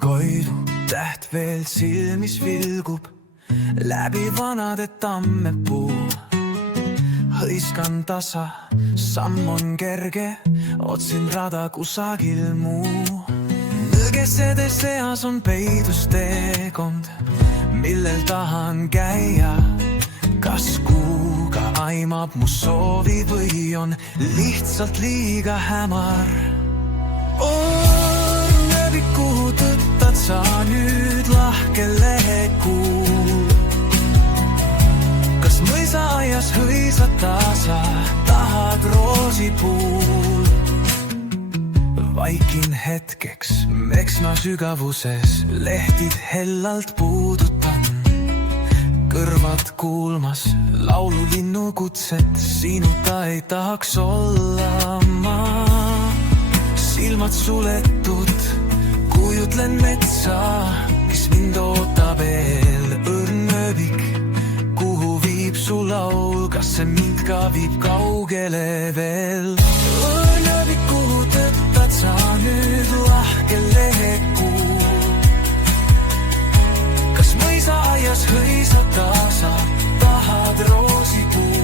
koidu, täht veel silmis vilgub läbi vanade tammepuu. Hõiskan tasa, samm on kerge, otsin rada kusagil muu. Nõgesede seas on peidus teekond, millel tahan käia. Kas kuuga aimab mu soovi või on lihtsalt liiga hämar? Nööbik, kuhu tõttad sa nüüd lahke lehekuul? Kas mõisaaias hõisad tasa, tahad roosipuul? Vaikin hetkeks, meksma sügavuses, lehtid hellalt puudutan. Kõrvad kuulmas, laululinnu kutset, sinuta ei tahaks olla ma. Silmad suletud, kujutlen metsa, mis mind ootab eel. Õrnööbik, kuhu viib su laul, kas see mind ka viib kaugele veel? Õrnööbik, kuhu tõttad sa nüüd lahke lehekuul? Kas mõisaaias hõisad tasa, tahad roosipuul?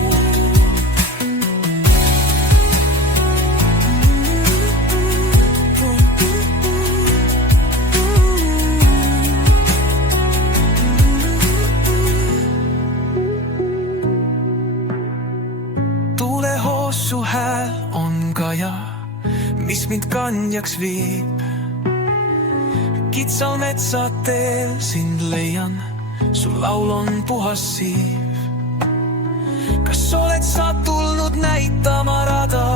Tuulehoos su hääl on kaja, mis mind kandjaks viib. Kitsal metsateel sind leian, su laul on puhas siiv. Kas oled sa tulnud näitama rada,